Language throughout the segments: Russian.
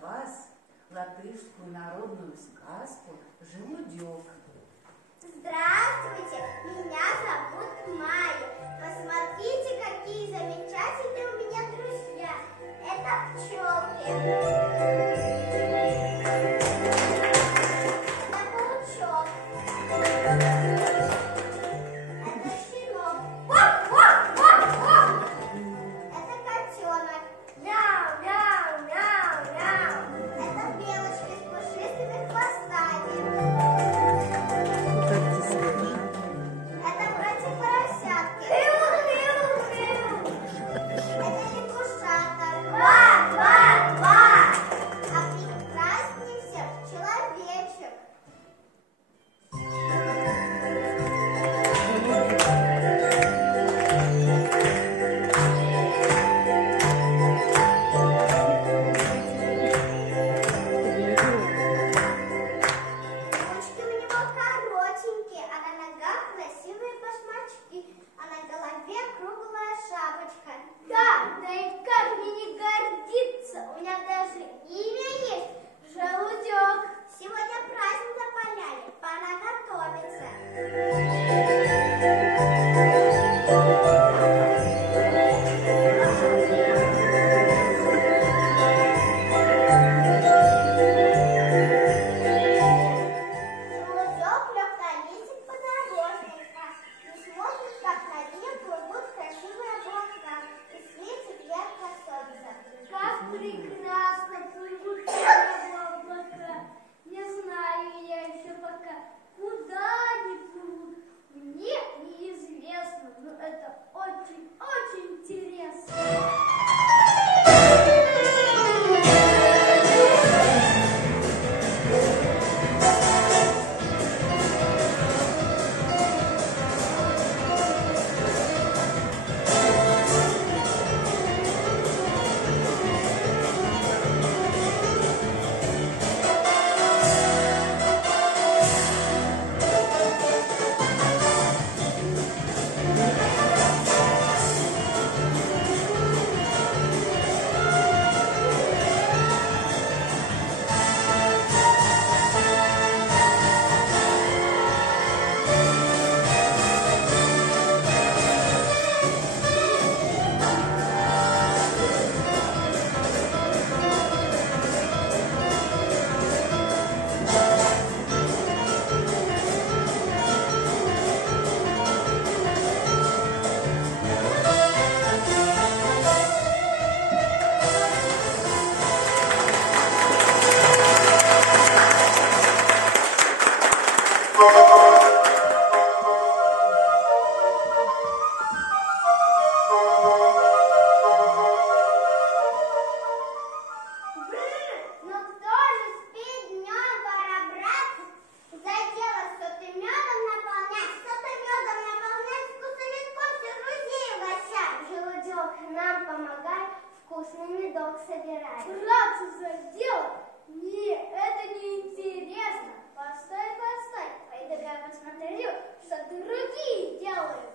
вас латышскую народную сказку «Желудек». Здравствуйте, меня зовут Майя. Посмотрите, какие замечательные у меня друзья. Это пчелки. Это паучок. Это щенок. Это котенок. Мяу, мяу, мяу, мяу. Это белочка с пушистыми хвостами. Это братья поросятки. Это лягушата. Ба. А прекрасней всех человечек. Ручки у него коротенькие, а на ногах красивые башмачки, а на голове круглая шапочка. Да и как мне не гордиться, у меня даже имя есть — Желудек. Сегодня праздник на поляне, пора готовиться. Желудек лег на листик подорожника и смотрит, как над ним плывут красивые облака и светит яркое солнце. Как прекрасно плывут облака! Не знаю я еще пока, куда они плывут. Мне неизвестно, но это очень-очень интересно. Но кто же спит днем, пора браться за дело, что-то медом наполнять, что-то медом наполнять, вкусовитком все друзей угощать. Желудек, нам помогай, вкусный медок собирай. Браться за дело? Нет, это не интересно. Постой, пойду-ка посмотрю, что другие делают.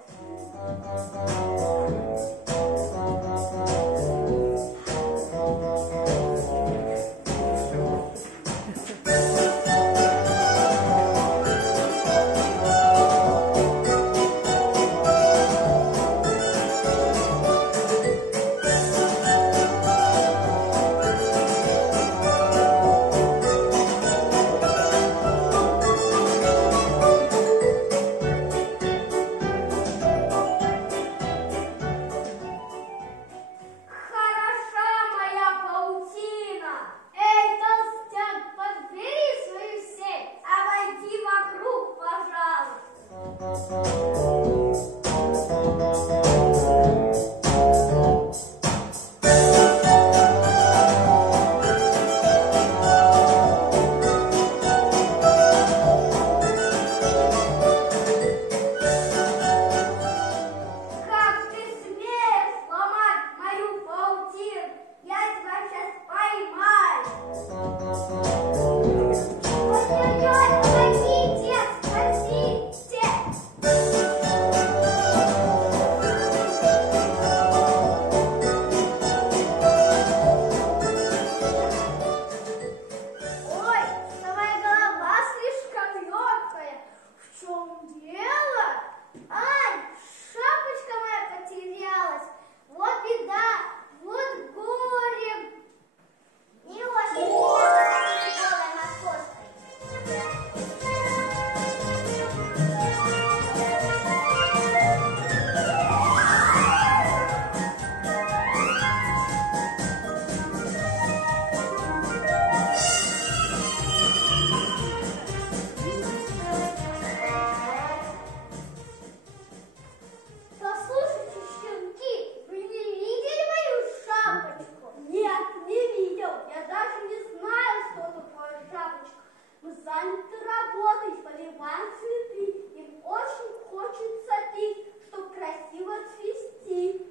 Мы заняты работой, поливаем цветы. Им очень хочется пить, чтоб красиво цвести.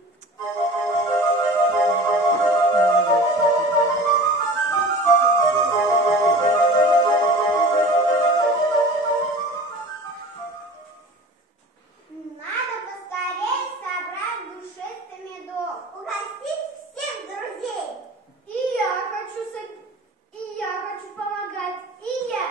Надо поскорее собрать душистый медок, угостить всех друзей. И я хочу помогать. И я.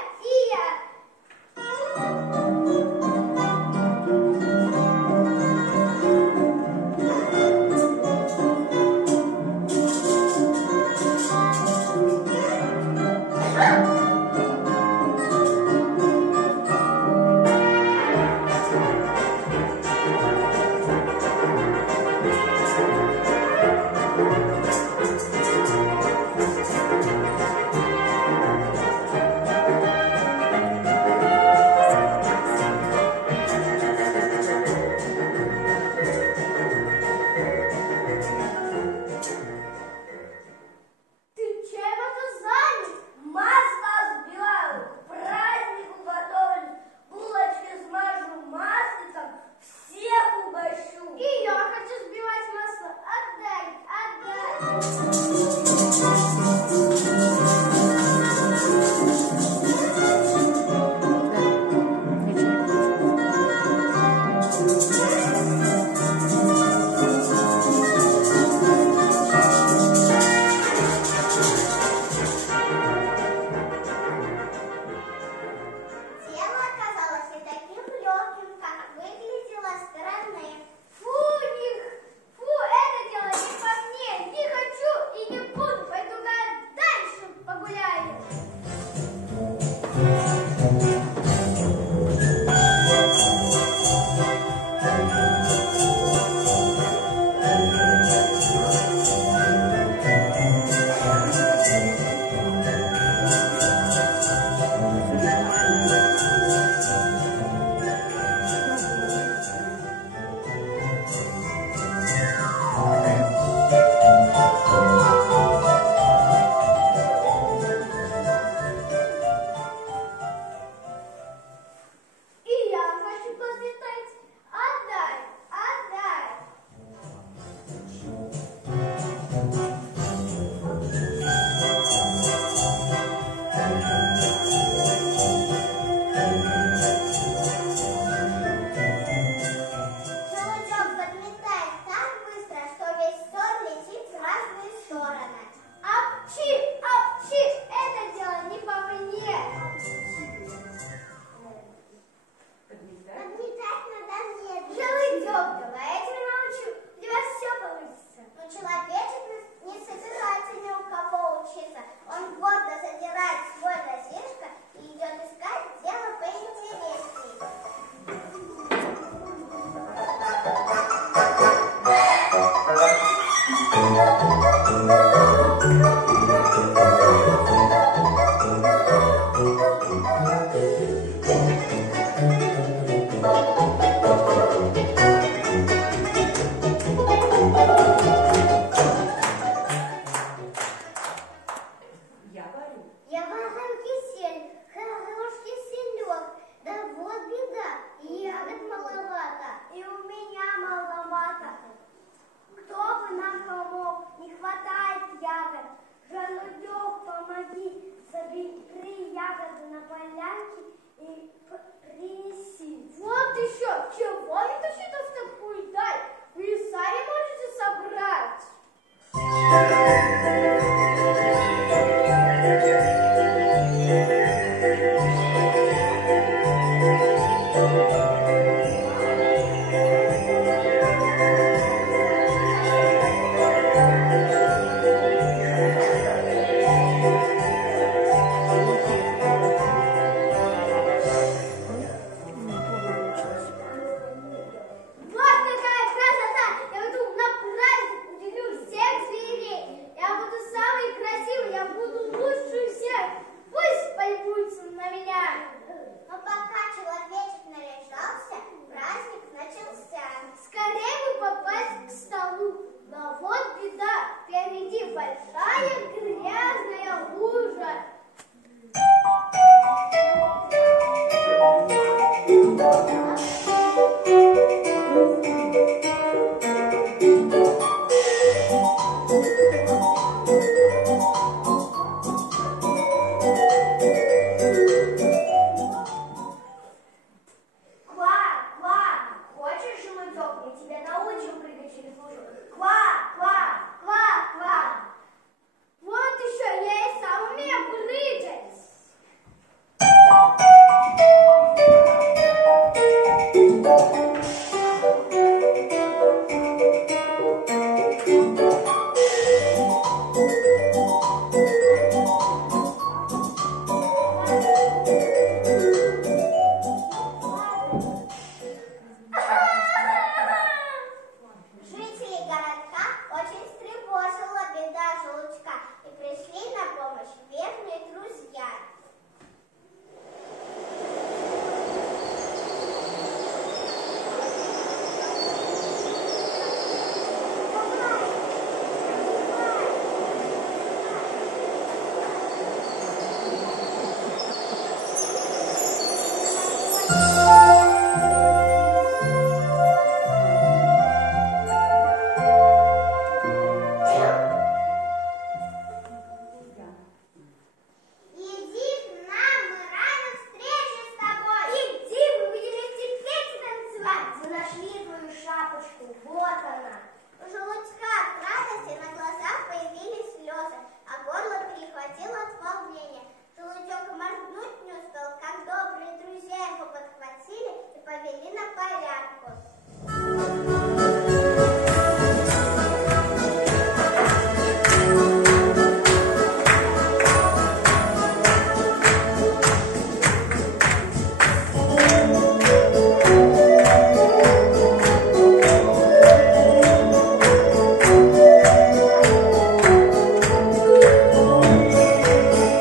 Я буду самый красивый, я буду лучший.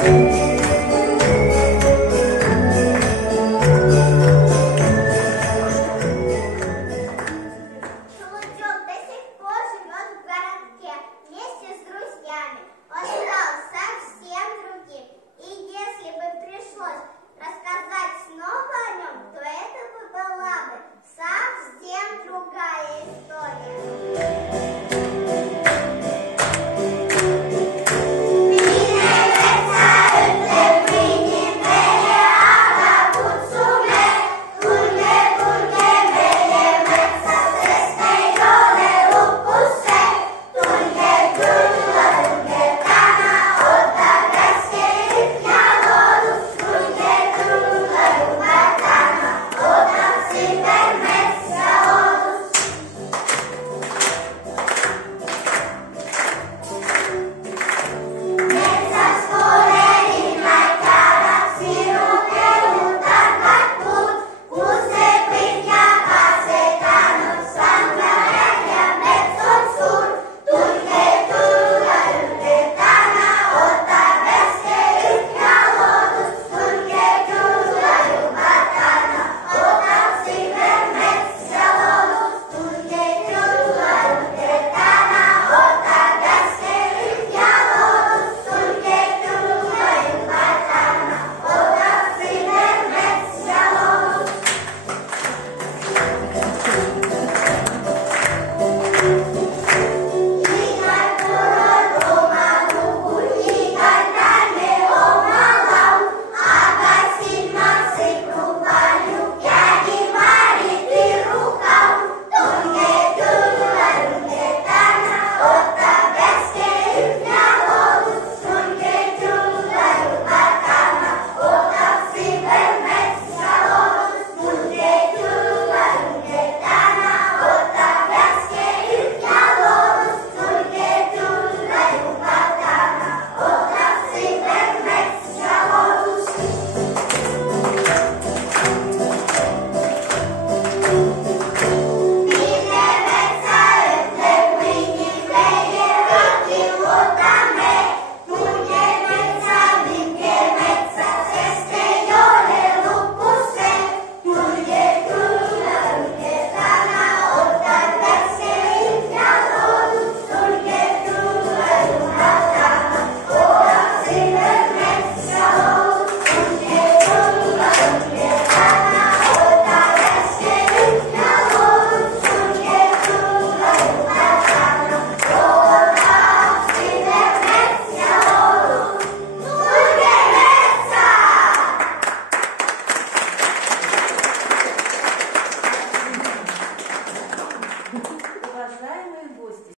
Thank you.